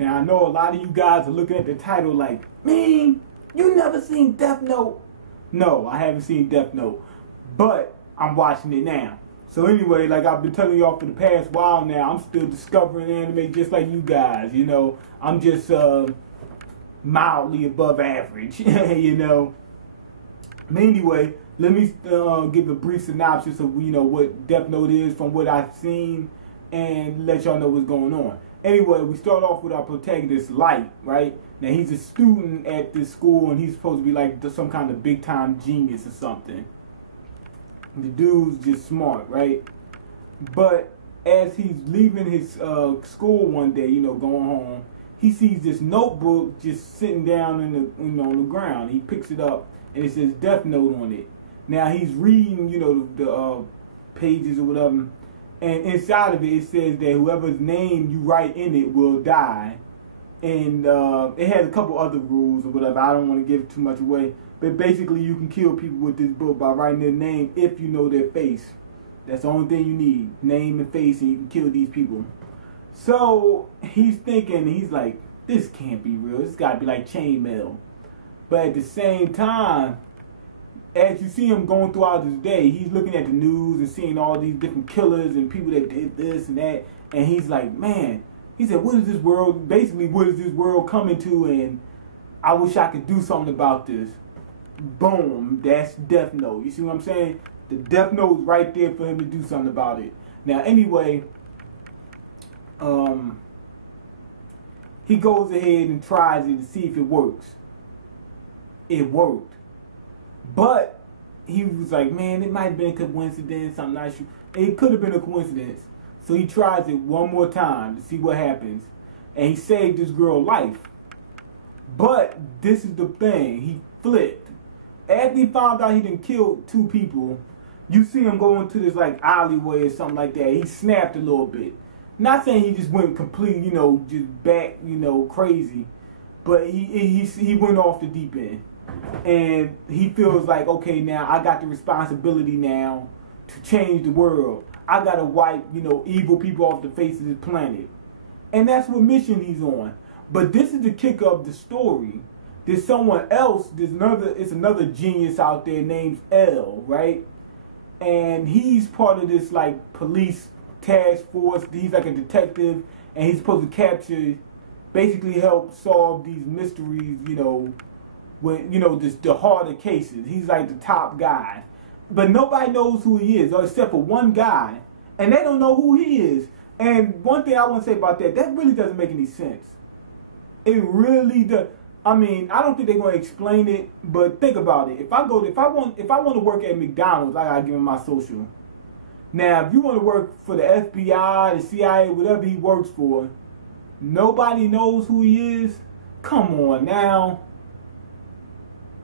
Now, I know a lot of you guys are looking at the title like, man, you never seen Death Note? No, I haven't seen Death Note, but I'm watching it now. So anyway, like I've been telling y'all for the past while now, I'm still discovering anime just like you guys, you know. I'm just mildly above average, you know. But anyway, let me give a brief synopsis of, you know, what Death Note is from what I've seen and let y'all know what's going on. Anyway, we start off with our protagonist, Light, right? Now, he's a student at this school, and he's supposed to be like some kind of big-time genius or something. The dude's just smart, right? But as he's leaving his school one day, you know, going home, he sees this notebook just sitting down in the, you know, on the ground. He picks it up, and it says Death Note on it. Now, he's reading, you know, the pages or whatever, and inside of it, it says that whoever's name you write in it will die. And it has a couple other rules or whatever. I don't want to give too much away. But basically, you can kill people with this book by writing their name if you know their face. That's the only thing you need. Name and face, and you can kill these people. So he's thinking, he's like, this can't be real. This got to be like chainmail. But at the same time, as you see him going throughout his day, he's looking at the news and seeing all these different killers and people that did this and that. And he's like, man, he said, what is this world, basically, what is this world coming to? And I wish I could do something about this. Boom, that's Death Note. You see what I'm saying? The Death Note's right there for him to do something about it. Now, anyway, he goes ahead and tries it to see if it works. It worked. But he was like, man, it might have been a coincidence. I'm not sure. It could have been a coincidence. So he tries it one more time to see what happens. And he saved this girl's life. But this is the thing. He flipped. After he found out he didn't kill 2 people, you see him go into this like alleyway or something like that. He snapped a little bit. Not saying he just went completely, you know, just back, you know, crazy. But he went off the deep end. And he feels like, okay, now I got the responsibility now to change the world. I got to wipe, you know, evil people off the face of this planet. And that's what mission he's on. But this is the kicker of the story. There's someone else, it's another genius out there named L, right? And he's part of this, like, police task force. He's like a detective, and he's supposed to capture, basically help solve these mysteries, you know, when, you know, the harder cases. He's like the top guy. But nobody knows who he is, except for one guy. And they don't know who he is. And one thing I want to say about that really doesn't make any sense. It really does. I mean, I don't think they're going to explain it, but think about it. If I want to work at McDonald's, I gotta give him my social. Now, if you want to work for the FBI, the CIA, whatever he works for, nobody knows who he is. Come on now.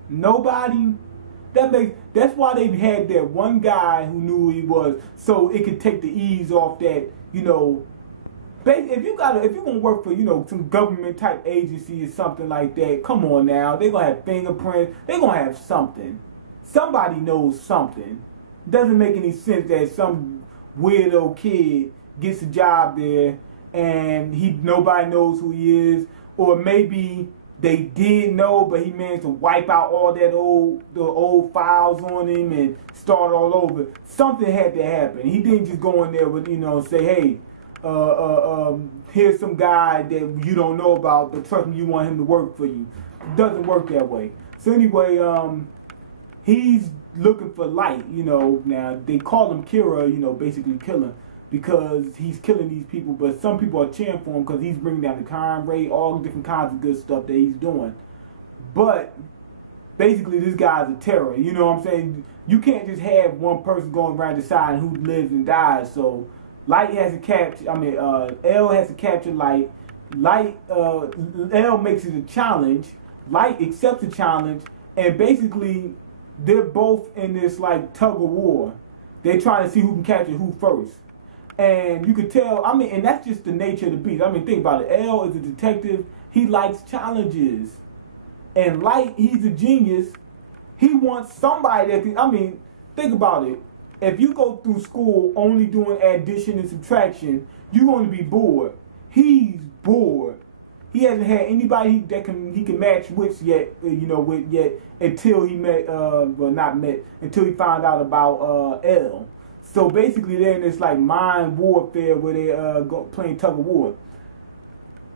Nobody. That's why they had that one guy who knew who he was, so it could take the ease off that, you know. If you're gonna work for, you know, some government type agency or something like that, come on now. They're gonna have fingerprints. They're gonna have something. Somebody knows something. Doesn't make any sense that some weirdo kid gets a job there and nobody knows who he is, or maybe they did know, but he managed to wipe out all the old files on him and start all over. Something had to happen. He didn't just go in there with, you know, say, hey, here's some guy that you don't know about, but trust me, you want him to work for you. It doesn't work that way. So anyway, he's looking for Light, you know. Now, they call him Kira, you know, basically killer, because he's killing these people, but some people are cheering for him because he's bringing down the crime rate, all different kinds of good stuff that he's doing. But basically, this guy's a terror, you know what I'm saying? You can't just have one person going around deciding who lives and dies, so Light has to capture, L has to capture Light. L makes it a challenge. Light accepts the challenge, and basically, they're both in this, like, tug of war. They're trying to see who can capture who first. And you could tell, and that's just the nature of the beast. Think about it. L is a detective. He likes challenges. And Light, he's a genius. He wants somebody that can, think about it. If you go through school only doing addition and subtraction, you're going to be bored. He's bored. he hasn't had anybody that he can match with yet, until he met, until he found out about L. So basically, they're in this like mind warfare where they playing tug of war.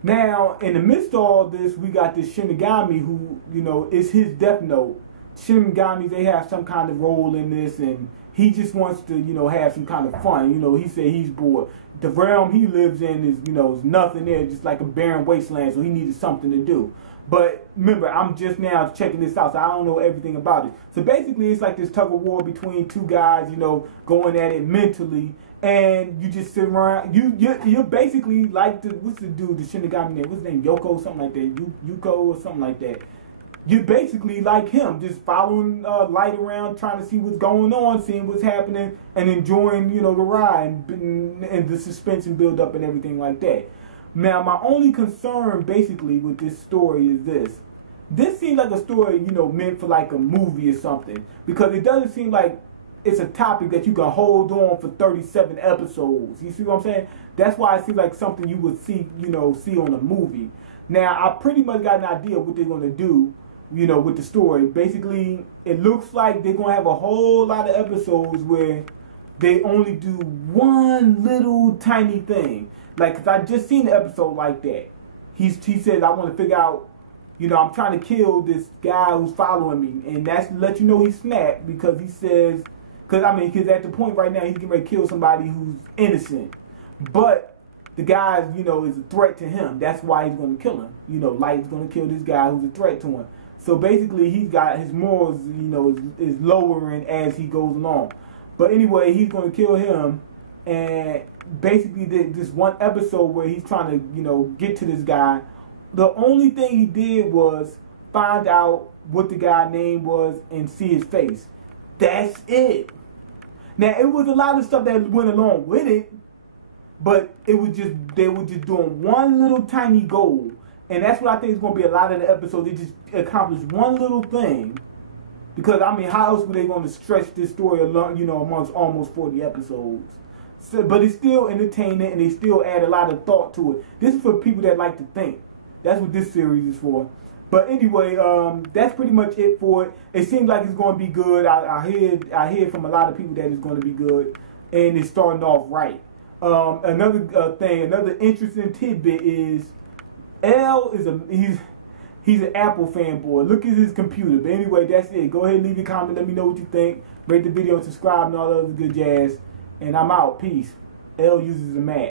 Now, in the midst of all this, we got this Shinigami who, is his Death Note. Shinigamis, they have some kind of role in this, and he just wants to, have some kind of fun. He said he's bored. The realm he lives in is, is nothing there, just like a barren wasteland, so he needed something to do. But remember, I'm just now checking this out, so I don't know everything about it. So basically, it's like this tug of war between two guys, going at it mentally, and you just sit around. You're basically like what's the dude, the Shinigami name? What's his name? Yoko, something like that. Yuko or something like that. You're basically like him, just following Light around, trying to see what's going on, seeing what's happening, and enjoying, the ride and the suspense and build up and everything like that. Now, my only concern, basically, with this story is this. This seems like a story, meant for like a movie or something, because it doesn't seem like it's a topic that you can hold on for 37 episodes. You see what I'm saying? That's why it seems like something you would see, see on a movie. Now, I pretty much got an idea of what they're going to do, with the story. Basically, it looks like they're going to have a whole lot of episodes where they only do one little tiny thing. Like, cause I just seen an episode like that. He says, I want to figure out, I'm trying to kill this guy who's following me. And that's to let you know he snapped, because he says, because at the point right now, he's getting ready to kill somebody who's innocent. But the guy, is a threat to him. That's why he's going to kill him. Light's going to kill this guy who's a threat to him. So basically, he's got his morals, is lowering as he goes along. But anyway, he's going to kill him. And basically, this one episode where he's trying to, get to this guy, the only thing he did was find out what the guy's name was and see his face. That's it. Now, it was a lot of stuff that went along with it, but they were just doing one little tiny goal. And that's what I think is going to be a lot of the episodes. They just accomplished one little thing. Because, how else were they going to stretch this story along, amongst almost 40 episodes? So, but it's still entertaining, and they still add a lot of thought to it. This is for people that like to think. That's what this series is for. But anyway, that's pretty much it for it. It seems like it's going to be good. I hear from a lot of people that it's going to be good, and it's starting off right. Another interesting tidbit is L is he's an Apple fanboy. Look at his computer. But anyway, that's it. Go ahead and leave your comment. Let me know what you think. Rate the video and subscribe and all the other good jazz. And I'm out. Peace. L uses a Mac.